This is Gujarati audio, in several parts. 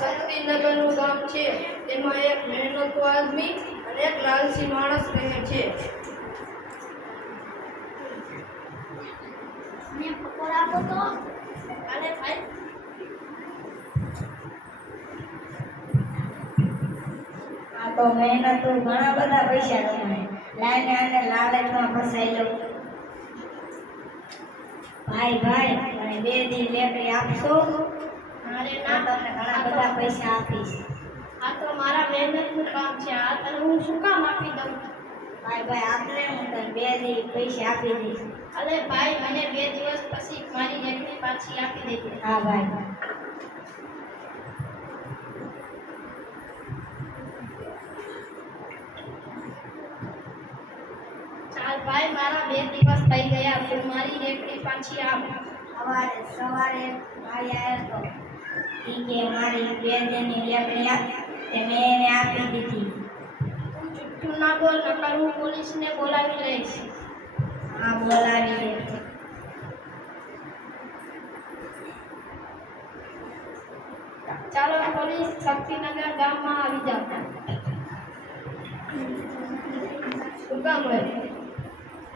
શક્તિનગરનું ગામ છે. તેમાં એક મહેનતુ આદમી અને એક લાલસી માણસ રહે છે. આ તો મહેનત ઘણા બધા પૈસા કમાય લાઈને આને લાલચમાં ફસાઈ લો. ભાઈ ભાઈ મને બે દિન લેકડી આપશો? અરે ના ના તમને ઘણા બધા પૈસા આપીશ આ તો મારા મહેનતનું કામ છે આ તને હું શું કામ આપી દઉં ભાઈ ભાઈ આપને હું તને બે દિન પૈસા આપી દઈશ અરે ભાઈ મને બે દિવસ પછી મારી રેકડી પાછી આપી દેજે હા ભાઈ ચાલ ભાઈ મારા બે દિવસ થઈ ગયા તું મારી રેકડી પાછી આપ સવારે સવારે મારી આવ્યો તો એ કે મારી બે દિનની લેકડી આપી તે મેં એને આપી દીધી. તું જુઠ્ઠું ના બોલ નકર હું પોલીસને બોલાવી લઈશ. હા બોલાવી દે ચાલો પોલીસ શક્તિનગર ગામમાં આવી જાઓ. શું કામ હોય?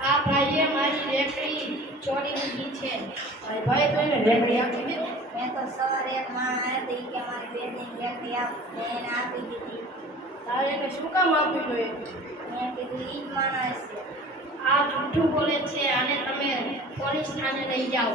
આ ભાઈએ મારી રેકડી ચોરી લીધી છે. ભાઈ ભાઈ રેકડી આપી દે મેં તો સવારે એક માણસ આવ્યો તો કે મારી બે દિન લેકડી આપ. મેં એને આપી દીધી. તારે એને શું કામ આપ્યું જોઈએ મેં કીધું ઈ જ માણસ છે. આ જૂઠું બોલે છે અને તમે પોલીસ થાને લઈ જાઓ.